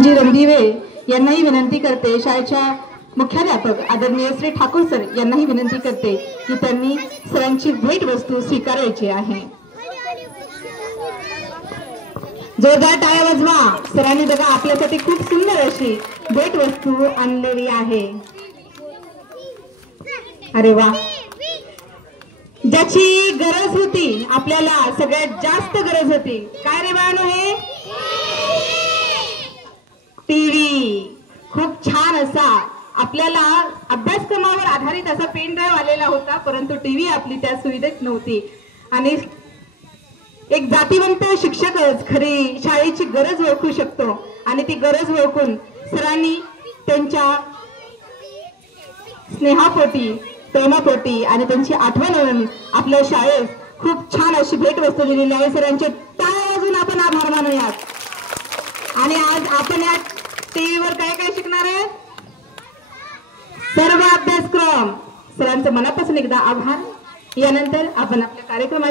रामजी रणदिवे यांनाही विनंती करते, शाळेच्या मुख्याध्यापक आदरणीय श्री ठाकूर सर यांनाही विनंती करते की त्यांनी सरांची भेटवस्तू स्वीकारायची आहे। जोरदार टाळ्या वाजवा। सरांनी बघा आपल्यासाठी खूप सुंदर अशी भेटवस्तू आणलेली आहे। अरे वा, ज्याची गरज होती, आपल्याला सगळ्यात जास्त गरज होती, काय रे बाळांनो, हे टीव्ही। खूप छान असा आपल्याला अभ्यासक्रमावर आधारित असा पेन ड्राईव्ह आलेला होता, परंतु टीव्ही आपली त्या सुविधेत नव्हती आणि एक जातीवंत शिक्षकच खरी शाळेची गरज ओळखू शकतो आणि ती गरज ओळखून सरांनी त्यांच्या स्नेहापोटी, प्रेमापोटी आणि त्यांची आठवण म्हणून आपल्या शाळेत खूप छान अशी भेटवस्तू दिलेली आहे। सरांचे टाळ्या वाजवून आपण आभार मानूयात। आणि आज आपण या टीव्हीवर काय काय शिकणार आहे? सर्व अभ्यासक्रम। सरांचं मनापासून एकदा आभार। यानंतर आपण आपल्या कार्यक्रमात